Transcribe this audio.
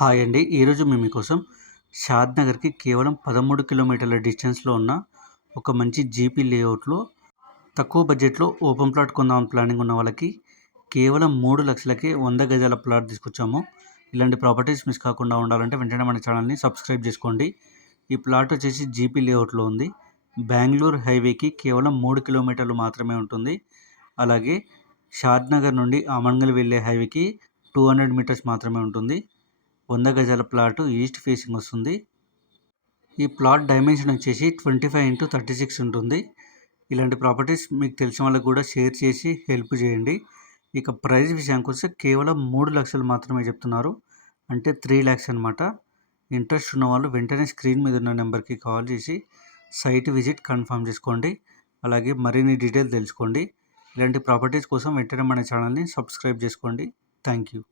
Hi అండి. ఈరోజు మేము మీకోసం షాద్ నగర్కి కేవలం పదమూడు కిలోమీటర్ల డిస్టెన్స్లో ఉన్న ఒక మంచి జీపీ లేఅవుట్లో తక్కువ బడ్జెట్లో ఓపెన్ ప్లాట్ కొందాం ప్లానింగ్ ఉన్న వాళ్ళకి కేవలం మూడు లక్షలకే వంద గజాల ప్లాట్ తీసుకొచ్చాము. ఇలాంటి ప్రాపర్టీస్ మిస్ కాకుండా ఉండాలంటే వెంటనే మన ఛానల్ని సబ్స్క్రైబ్ చేసుకోండి. ఈ ప్లాట్ వచ్చేసి జీపీ లేఅవుట్లో ఉంది. బెంగళూరు హైవేకి కేవలం మూడు కిలోమీటర్లు మాత్రమే ఉంటుంది. అలాగే షాద్ నగర్ నుండి ఆమన్గల్ వెళ్ళే హైవేకి టూ హండ్రెడ్ మీటర్స్ మాత్రమే ఉంటుంది. వంద గజాల ప్లాటు ఈస్ట్ ఫేసింగ్ వస్తుంది. ఈ ప్లాట్ డైమెన్షన్ వచ్చేసి twenty five into thirty six ఉంటుంది. ఇలాంటి ప్రాపర్టీస్ మీకు తెలిసిన వాళ్ళకి కూడా షేర్ చేసి హెల్ప్ చేయండి. ఇక ప్రైస్ విషయానికి వస్తే కేవలం మూడు లక్షలు మాత్రమే చెప్తున్నారు. అంటే త్రీ ల్యాక్స్ అనమాట ఇంట్రెస్ట్ ఉన్న వాళ్ళు వెంటనే స్క్రీన్ మీద ఉన్న నెంబర్కి కాల్ చేసి సైట్ విజిట్ కన్ఫర్మ్ చేసుకోండి. అలాగే మరిన్ని డీటెయిల్ తెలుసుకోండి. ఇలాంటి ప్రాపర్టీస్ కోసం వెంటనే మన ఛానల్ని సబ్స్క్రైబ్ చేసుకోండి. Thank you.